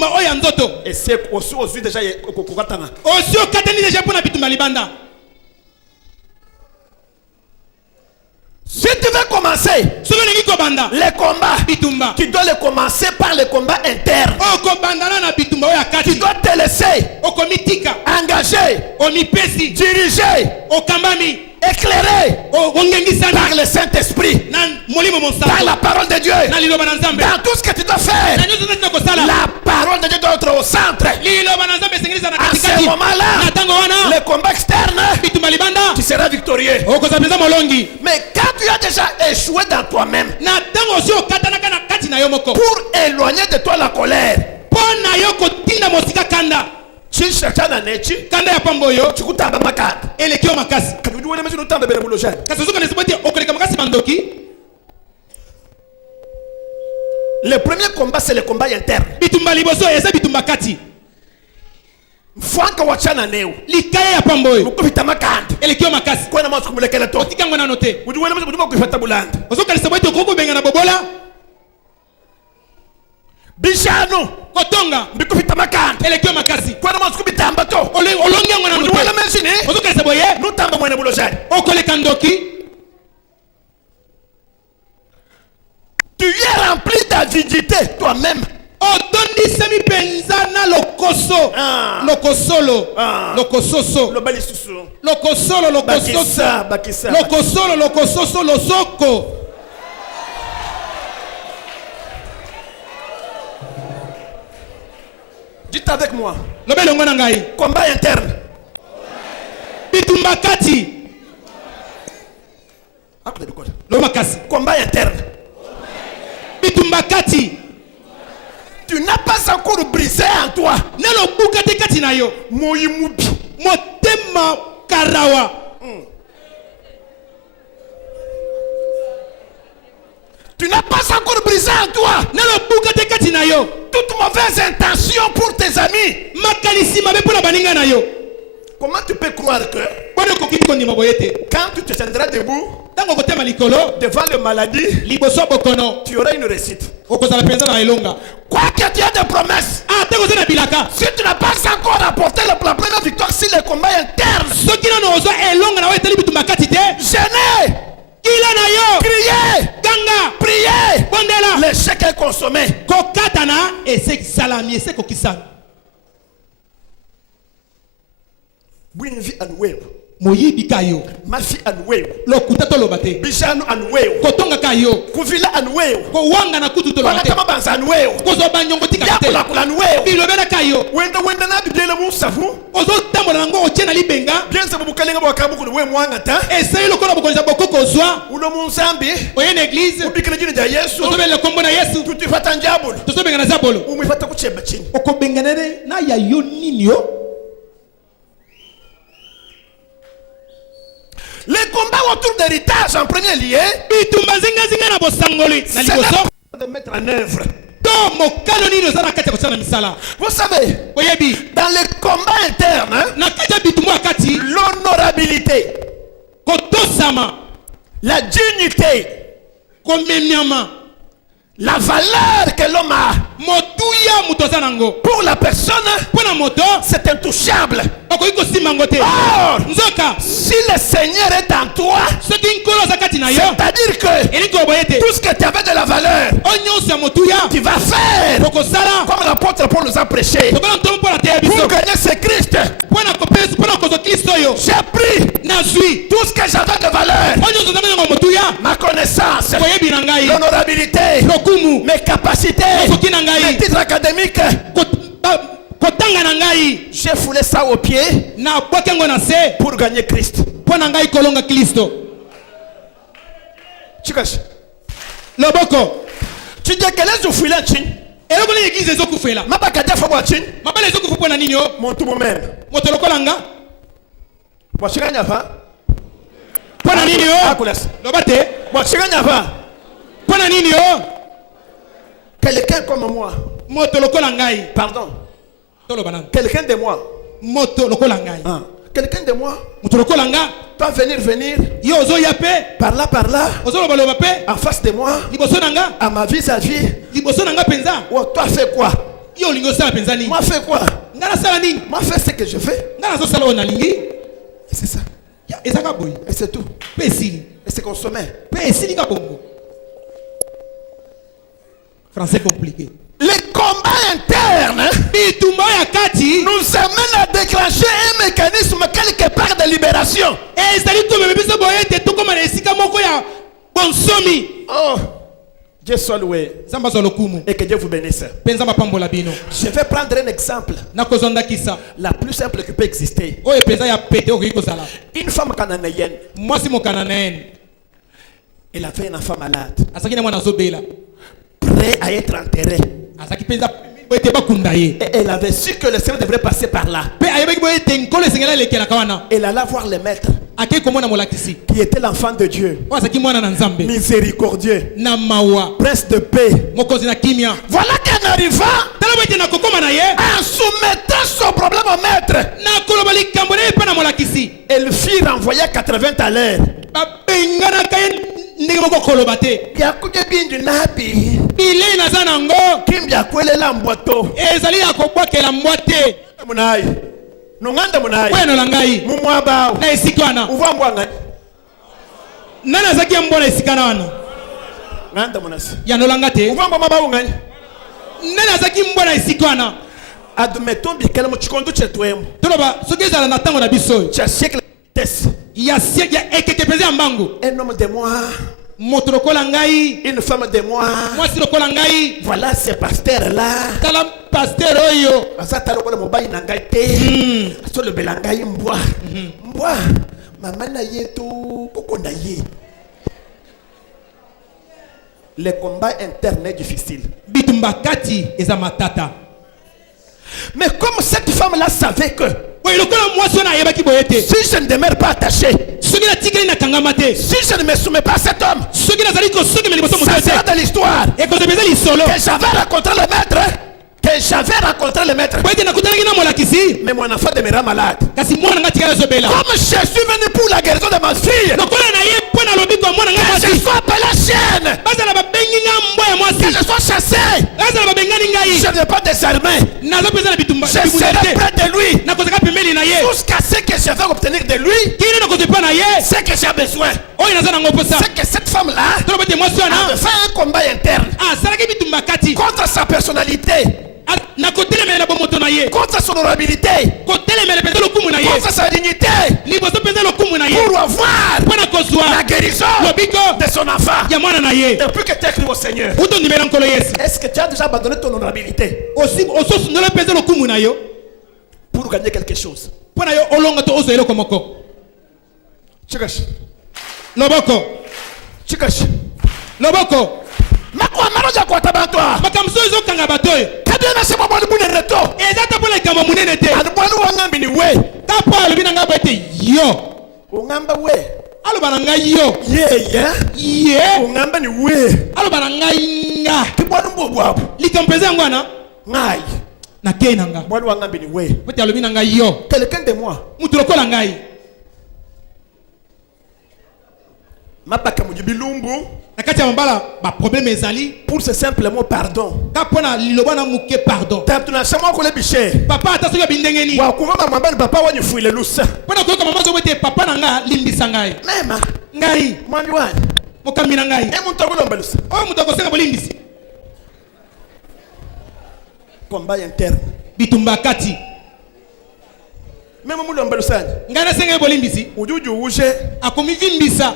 bitumba oya nzoto. Et c'est aussi déjà kokatana. Aussi okatani déjà pour na bitumba libanda. Si tu veux commencer les combats, tu dois les commencer par les combats internes. Tu dois te laisser engager, diriger, éclairé par le Saint-Esprit, par la parole de Dieu. Dans tout ce que tu dois faire, la parole de Dieu doit être au centre. À ce moment-là, le combat externe, tu seras victorieux. Mais quand tu as déjà échoué dans toi-même, pour éloigner de toi la colère, tu cherches un échi, tu coûtes un makad. Le premier combat, c'est le combat interne. Franka wachana neo likaya ya pamboyo mukubita makandi elekyo makasi kwa na masukumulekela to otikango na note udiwele muduma kuifata bulanda ozokalisa bwete koko benga na bobola bishano kotonga mbikubita makandi elekyo makasi kwa na masukubita ambato olongi yango na note udiwele mensini ozokalisa boye nutamba mwene bulojani okoleka ndoki. Tu es rempli d'avidité toi-même. Otondisemi penza na lokoso lokosolo lokososo lobalisusu lokosolo lokososo bakisa lokosolo lokososo losoko. Dites avec moi. Lobelongo na ngai Combat interne. Bitumba kati. Lomakasi. Combat interne. Bitumba kati. Tu n'as pas encore brisé en toi. Nelo bukate kati na yo. Moyimubi. Motema karawa. Tu n'as pas encore brisé en toi. Nelo bukate kati na yo. Toute mauvaise intention pour tes amis. Makalisi mabe pour la baninga na yo. Comment tu peux croire que quand tu te tiendras debout devant le maladie, tu auras une réussite. Quoi que tu aies des promesses, si tu n'as pas encore apporté la première victoire sur les combats internes, gêner, crier, prier, l'échec est consommé. Winvi anweo moyibi kayo mafi anweo lokuta to lobate bijano anweo kotonga kayo kuvila anweo ko wanga na kutu to lobate kama banza anweo ko zo banyongo tika te ya kula anweo bilobera kayo wenda na bibele mu safu ozo tambola ngo ochena libenga bien se bukalenga bwakabu ku we mwanga ta essaye lokona bukonza bokoko zwa ulo mu nzambi oye na église ubikira jina ja Yesu tozobele kombo na Yesu tutifata njabolo tozobenga na zabolo umifata kuchemba chini okobenganere na ya yo nini yo. Les combats autour de l'héritage en premier lieu, c'est de mettre en œuvre. Vous savez, dans les combats internes, l'honorabilité, la dignité, la valeur que l'homme a pour la personne, c'est intouchable. Or, si le Seigneur est en toi, c'est-à-dire que tout ce que tu avais de la valeur, tu vas faire comme l'apôtre Paul nous a prêché pour gagner ce Christ. J'ai pris tout ce que j'avais de valeur, ma connaissance, l'honorabilité, mes capacités, mes titres académiques. J'ai foulé ça au pied pour gagner Christ. Loboko. Tu dis que les oufouilles là, chine. Et là, l'église est occupée là. Ma bagage faut voir chine. Ma bagage est occupée na nini yo. Mon tout même. Mon tolokolanga. Moi chiganya fa. Pona nini yo. Akulas. Lobate. Moi chiganya fa. Pona nini yo. Quelqu'un comme moi. Mon tolokolangai. Pardon. Tolobanan. Quelqu'un de moi. Mon tolokolangai. Quelqu'un de moi. Mon tolokolanga. Pas venir. Yo ozo yape. Par là. Ozo lobape. En face de moi. Liboso nanga. À ma vis-à-vis. Liboso nanga penza. Oh, toi fais quoi? Yo lingo sala penzani. Moi fait quoi? Ngana sala nini? Moi fait ce que je fais. Ngana so sala ona lingi. Et c'est ça. Et ça ka boy. Et c'est tout. Pesili. Et c'est consommé. Pesili ka bongo. Français compliqué. Les combats internes Bitumba ya kati nous amènent à déclencher un mécanisme quelque part de libération. et sali to bebe biso boye te to koma na esika moko ya bonsomi. Oh, Dieu soit loué. Zamba so lokumu. Et que Dieu vous bénisse. Penza mapambola bino. Je vais prendre un exemple. Na kozonda kisa. La plus simple qui peut exister. Oye penza ya pete okoki kozala. Une femme cananéenne. Mwasi mo kananaen. Elle avait un enfant malade. Asaki na mwana zobela. Prêt à être enterré. Asaki penza boete bakunda ye. Et elle avait su que le Seigneur devrait passer par là. Pe ayebeki boete nkolo esengela lekela kawana. Elle alla voir le maître. Ake komona molakisi. Qui était l'enfant de Dieu. Asaki mwana na nzambe. Miséricordieux. Na mawa. Prince de paix. Mokozi na kimia. Voilà qu'en arrivant, Tala boete na kokoma na ye. en soumettant son problème au maître, Na koloba likambo ne pa na molakisi. elle fit renvoyer 80 à l'heure. Babengana kaye ndenge moko koloba te. Yakude bindu nabi. Bilei naza nango. Kimbia kwele la mboto. Ezali ya kobwakela mbwa te. Munai. Nonganda munai. Kweno na ngai. Mumwaba. Na esika wana. Uva mbwanga. Nani azaki ya mbwa na esika na wana? Nganda munasi. Ya nolanga te. Uva mbwanga ngani. Nani azaki mbwa na esika wana? Admettons bikela mu chikondo chetwemo. Toloba soki ezala na ntango na biso. Cha siècle test. Ya ekeke peze ya mbangu. Un homme de moi. Moto lokola ngai. Une femme de moi. Mwasi lokola ngai. Voilà ce pasteur là. Tala pasteur oyo. Azata lokola mobali na ngai te. Aso le belangai mbwa. Mbwa. Mama na yetu koko na ye. Le combat interne est difficile. Bitumba kati eza matata. Mais comme cette femme-là savait que Oui, lokola mwasi wana ayebaki boye te. si je ne demeure pas attaché, Soki na tikeli na kangama te. si je ne me soumets pas à cet homme, Soki nazali kosoki liboso moto ça te. sera de l'histoire Ekozepeza lisolo. que j'avais rencontré le maître, boye nakutanaki na molakisi. mais mon enfant demeura malade. Kasi mwana nga tikala zobela. Comme je suis venu pour la guérison de ma fille, Lokola na ye mpo na lobi kwa mwana nga que je mwasi. sois appelé chienne, Bazala babengi nga mbwa ya que mwasi. je sois chassé, Bazala babengani ngai. je ne vais pas désarmer. Nazopeza na bitumba. Je serai près de lui Nakozaka pembeni na ye. jusqu'à ce que je vais obtenir de lui Kini nakozepa na ye. ce que j'ai besoin. Oyo naza nango posa. C'est que cette femme-là Toloba te mwasi wana. avait fait un combat interne Asalaki bitumba kati. contre sa personnalité, Nakotelemela na bomoto na ye. contre son honorabilité, Kotelemela penza lokumu na ye. contre sa dignité, Liboso penza lokumu na ye. pour avoir Mpo na kozwa la guérison lobiko de son enfant. ya mwana na ye. Depuis que tu as cru au Seigneur, Uto ndimela nkolo Yesu. est-ce que tu as déjà abandonné ton honorabilité Ososundola penza lokumu na yo. pour gagner quelque chose? Mpo na yo olonga to ozo eloko moko. Chikash, Loboko. chikash. Loboko. Makwamaroja kwa tabatwa. Makamso ezokanga bato oyo. Kadena sema bwana munene to. Eza ta mpona likambo monene te. Alibwana wangambi ni we. Ta mpo alobi na ngai boye te yo. Ungamba we. Aloba na ngai yo. Ye. Ungamba ni we. Aloba na ngai nga. Kibwana mbogo hapo. Likambo eza yango wana. Ngai. Na kei na nga. Bwana wangambi ni we. Bote alobi na ngai yo. Quelqu'un de moi. Mutu lokola ngai. Mapaka mujibilumbu. Na kati ya mabala ba problème ezali. Pour ce simple mot pardon. Ka pona liloba na muke pardon. Tabtuna sama ko le biche. Papa ata soki bindengeni. Wa kuma mama papa wani fuile lusa. Pona ko mama zo bote papa na nga limbisa ngai. Mema. Ngai. Mwami wani. Mokambi na ngai. E muntu akolomba lusa. O mutu akosenga bolimbisi. Combat interne. Bitumba kati. Mema mulomba lusa. Ngai na senga bolimbisi. Ujuju uje. Akomi vimbisa.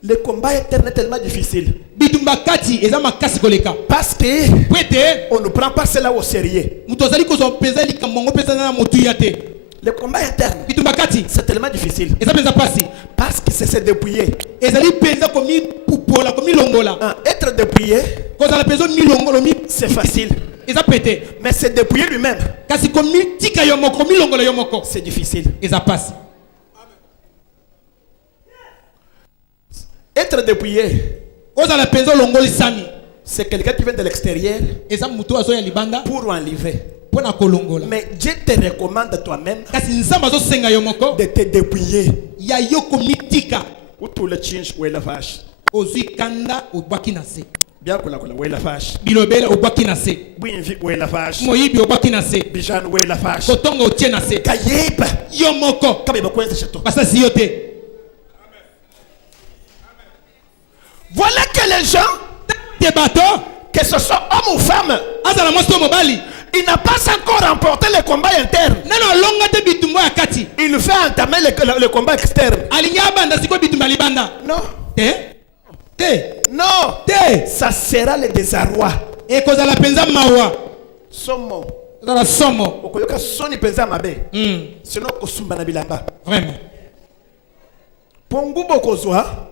Le combat interne est tellement difficile. Bitumba kati eza makasi koleka. Parce que Pwete on ne prend pas cela au sérieux. mutu azali kozwa mpenza likambo ngo mpenza na motu ya te. Le combat interne, Bitumba kati c'est tellement difficile. eza mpenza pasi. Parce que c'est se dépouiller. Ezali mpenza komi pupola komi longola. Être dépouillé, Kozala mpenza mi longolo mi c'est facile. eza pete. Mais se dépouiller lui-même, Kasi komi tika yo moko mi longola yo moko. c'est difficile. Eza pasi. Être dépouillé, Ozala mpenza longoli sami. c'est quelqu'un qui vient de l'extérieur Eza mutu azo ya libanda pour enlever. pona kolongola. Mais Dieu te recommande toi-même Kasi nzamba azo senga yo moko de te dépouiller. ya yo komi tika. Ou tout le change ou la vache. Ozwi kanda obwaki na se. Bien qu'on la colle, ouais la fâche. bilobela obwaki na se Bouinvi, ouais la fâche. moyibi obwaki na se Bijan, ouais la fâche. kotonga otie na se Kayeba. yo moko Comme il va coincer chez toi. basasi yo te. Voilà que les gens, te bato que ce soit homme ou femme, azala mwasi to mobali il n'a pas encore remporté le combat interne. nano alonga te bitumba ya kati Il fait entamer le combat externe. alingi abanda sikoyo bitumba libanda Non. te Non. te Ça sera le désarroi. ekozala mpenza mawa Somo. ezala somo. Okoyoka soni penza mabe. Mm, Sinon kosumba na bilamba. vraiment Pongu bokozwa.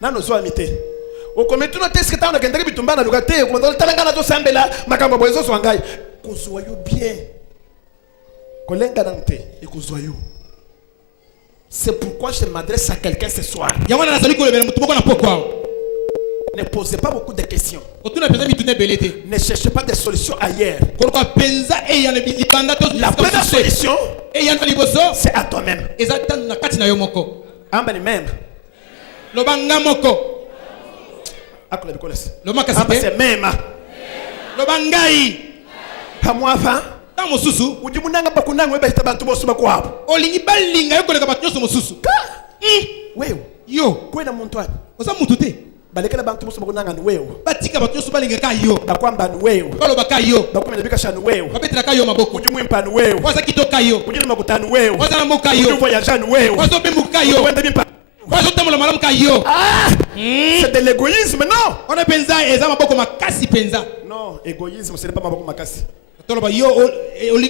Nano zo amité. Okometuna teske tano kendaki bitumba na lukate. Okomandala talanga na to sambela makambo bozo so ngai. Kozwa yo bien. Kolenga nante ekozwa yo. C'est pourquoi je m'adresse à quelqu'un ce soir. yango wana nazali kolobela motu moko na pokwa Ne posez pas beaucoup de questions. otuna mpenza mituna ebele te Ne cherchez pas des solutions ailleurs. koluka mpenza eyano libanda to La première solution, eyano liboso c'est à toi-même. eza tano na kati na yo moko Amba ni même. loba nga moko Akola bikoles. loba kasi Amba te c'est même. loba ngai Hamwafa. ta mosusu Ujimunanga bakunanga weba hita bantu bosu bakwabo. olingi balinga yo koleka bato nyonso mosusu Wewe. yo Kwena muntu wapi? oza mutu te Balekela bantu bosu bakunanga ni wewe. batika bato nyonso balingaka yo Bakwamba ni wewe. balobaka yo Bakumenya bikasha ni wewe. babetelaka yo maboko Ujimwimpa ni wewe. waza kitoka yo Ujini makutani wewe. waza na mboka yo Ujivoyaja ni wewe. wazobembuka yo Wenda bimpa. wazotambola malamu ka yo Ah! C'est de l'égoïsme, non? wana mpenza eza maboko makasi mpenza Non, égoïsme, ce n'est pas ma beaucoup makasi. toloba yo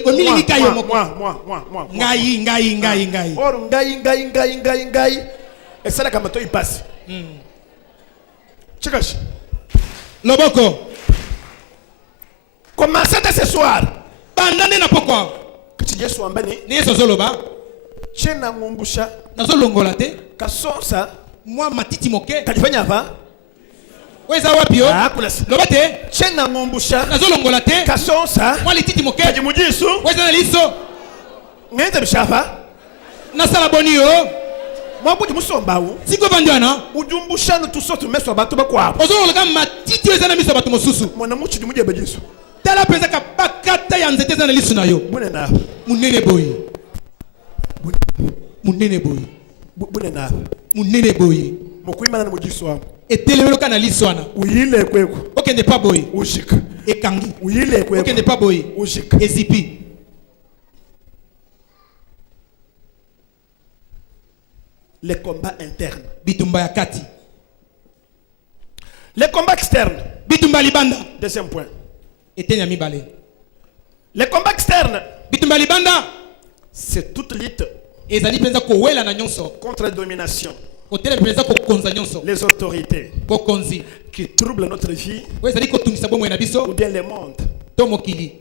omilingika yo moko Moi. ngai Or, ngai. Et ça, la kamato, il passe. Tchikash. loboko Commencez dès ce soir. banda nde na pokwa Que tu yesu ambani. ne yesu azoloba Chena ngumbusha. nazolongola te Kasonsa. mwa matiti moke Kalifanya va. oyo eza wapi yo Ah, kulasi. loba te Chena ngumbusha. nazolongola te Kasonsa. mwa lititi moke Kajimujisu. oyo eza na liso Ngende bishafa. nasala boni yo Mwabuji musombawu. siko vandi wana Ujumbusha no tusotu meso abantu bakwabo. ozolongola matiti oyo eza na miso ya bato mosusu Mwana muchi dimuje bejisu. tala mpenza kabakata ya nzete eza na liso na yo Bune na. monene boye monene boye Bune na. monene boye Mukuimana na mujisu wangu. etelemeloka na liso wana Uyile kweko. okende pa boye Ushika. ekangi Uyile kweko. okende pa boye Ushika. ezipi Les combats internes. bitumba ya kati Les combats externes. bitumba libanda Deuxième point. eteni ya mibale Les combats externes, bitumba libanda c'est toute lutte ezali mpenza kowela na nyonso contre la domination, kotelela mpenza kokonza nyonso les autorités bokonzi qui troublent notre vie oyo ezali kotungisa bomoi na ou biso bien le monde. to mokili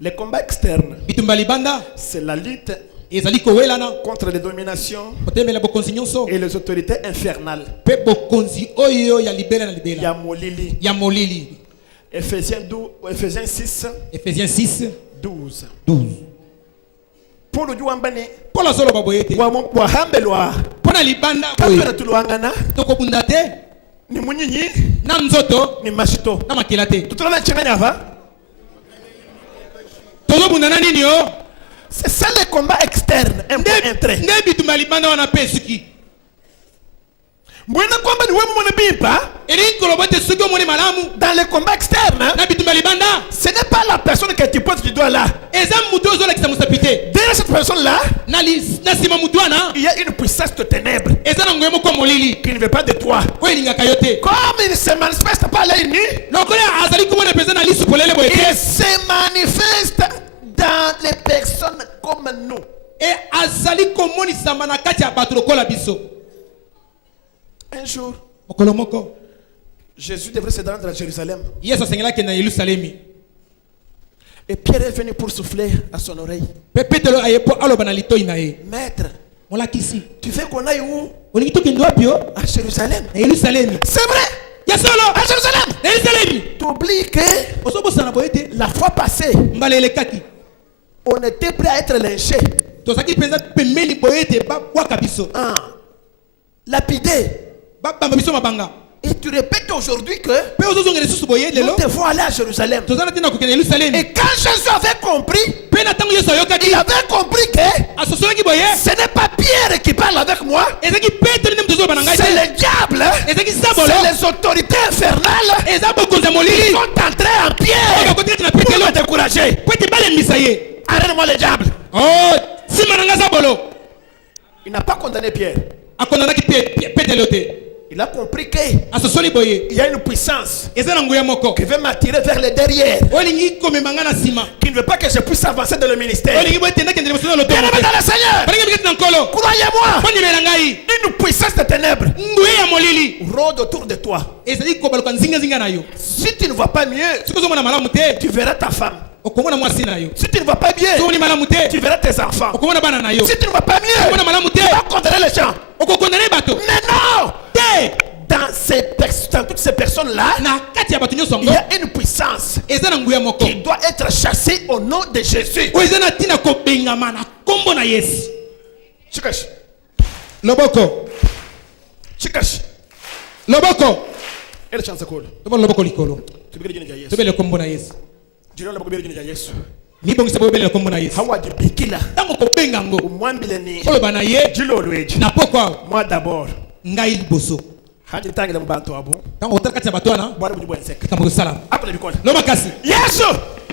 Les combats externes, bitumba libanda c'est la lutte ezali kowelana contre les dominations kotelemela bokonzi nyonso et les autorités infernales. mpe bokonzi oyo ya libela na libela Yamolili. ya molili Ephésiens 6, Ephésiens 6 12. 12 Pour le Juambani, mpona azoloba boye ete Wahambelwa, mpona libanda boye Kapera Tuluangana, tokobunda te ni Munyinyi, na nzoto ni Mashito. na makila te Tout le monde changanyava. tozobunda na nini yo C'est ça le combat externe, un peu entré. nde bitumba libanda wana mpe esuki Mbwena kwamba ni wewe mwana bipa, elingi koloba ete soki omoni malamu dans le combat externe, na bitumba libanda ce n'est pas la personne que tu pointes du doigt là. eza mutu oyo ozolakisa mosapi te Derrière cette personne-là, na nsima mutu wana il y a une puissance de ténèbres eza na ngoye moko ya molili qui ne veut pas de toi. oyo elingaka yo te Comme il ne se manifeste pas là, lokola azali komona mpenza na lisu polele boye il te se manifeste dans les personnes comme nous. e azali komonisama na kati ya bato lokola biso Un jour, mokolo moko Jésus devrait se rendre à Jérusalem. yesu asengelaki na yelusalemi Et Pierre est venu pour souffler à son oreille. mpe petelo aye mpo aloba na litoi na ye Maître, molakisi tu veux qu'on aille où? olingi tokende wapi yo À Jérusalem. na yelusalemi C'est vrai, ya solo à Jérusalem. na yelusalemi T'oublies que ozobosana boye te la fois passée, mbala elekaki on était prêt à être lynché, tozalaki mpenza pembeni boye ete babwaka biso lapidé. babamba biso mabanga Et tu répètes aujourd'hui que nous devons aller à Jérusalem. Et quand Jésus avait compris, il avait compris que ce n'est pas Pierre qui parle avec moi, c'est le diable, c'est les autorités infernales qui sont entrées en Pierre pour me décourager. Arrête-moi le diable. Il n'a pas condamné Pierre. Il a compris qu'il y a une puissance qui veut m'attirer vers le derrière, qui ne veut pas que je puisse avancer dans le ministère. Bien aimé dans le Seigneur, croyez-moi, une puissance de ténèbres rôde autour de toi. Si tu ne vois pas mieux, tu verras ta femme. Si tu ne vas pas bien, tu verras tes enfants. Si tu ne vas pas mieux, tu vas condamner les gens. Mais non! Dans toutes ces personnes-là, il y a une puissance qui doit être chassée au nom de Jésus. Chikash. Loboko. Chikash. Loboko. Et le chance cool. Loboko likolo. Tu veux dire Yesu. Tu veux le combo na Yesu. Tu veux le combo na Yesu. Ni bongi sabo bele kombo na Yesu. Hawa di bikila. Tango ko benga ngo. Umwambile ni. Olo bana ye. Dilo lweji. Na pokwa. Moi d'abord. Ngai liboso. Hadi tangi mu bantu abo. Tango otakati bato na. Bwana mu bwensek. Kambo sala. Apole bikola. Loma kasi. Yesu.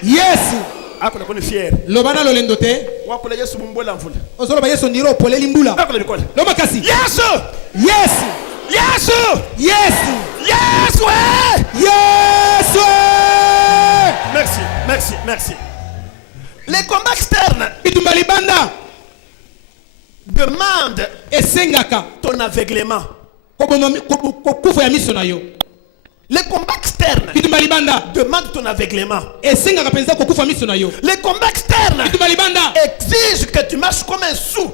Yesu. Akole koni fier. Lobana lo lendo te. Wakole Yesu mumbola mvula. Ozolo ba Yesu ndiro poleli mbula. Akole bikola. Loma kasi. Yesu. Yesu. Yesu. Yesu. Yesu. Yesu. Merci, merci, merci. Les combats externes demandent ton aveuglement. Les combats externes demandent ton aveuglement. Les combats externes exigent que tu marches comme un sou.